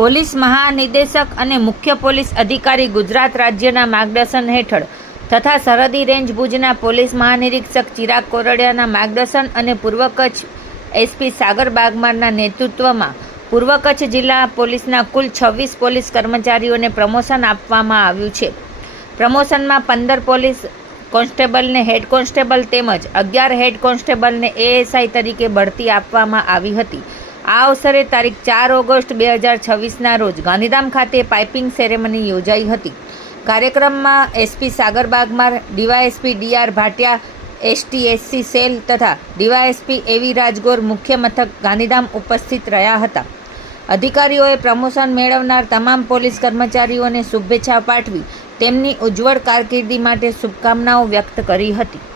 Police મહાનિદેશક અને મુખ્ય પોલીસ અધિકારી ગુજરાત રાજ્યના માર્ગદર્શન હેઠળ તથા સરહદી રેન્જ ભુજના પોલીસ મહાનિરીક્ષક ચિરાગ કોરડિયાના માર્ગદર્શન અને પૂર્વ કચ્છ એસપી સાગર બાગમારના નેતૃત્વમાં પૂર્વ કચ્છ જિલ્લા પોલીસના કુલ 26 પોલીસ કર્મચારીઓને પ્રમોશન આપવામાં આવ્યું છે. પ્રમોશનમાં 15 પોલીસ કોન્સ્ટેબલને હેડ કોન્સ્ટેબલ તેમજ 11 હેડ કોન્સ્ટેબલને એએસઆઈ તરીકે બઢતી આપવામાં આવી હતી. આ અવસરે તારીખ 4 ઓગસ્ટ 2026ના રોજ ગાંધીધામ ખાતે પાઇપિંગ સેરેમની યોજાઈ હતી. કાર્યક્રમમાં SP Sagar Bagmar, DYSP D R Bhatia, ST SC cell તથા ડીવાયએસપી એવી રાજગોર મુખ્ય મથક ગાંધીધામ ઉપસ્થિત રહ્યા હતા. અધિકારીઓએ પ્રમોશન મેળવનાર તમામ પોલીસ કર્મચારીઓને શુભેચ્છા પાઠવી તેમની ઉજ્જવળ કારકિર્દી માટે શુભકામનાઓ વ્યક્ત કરી હતી.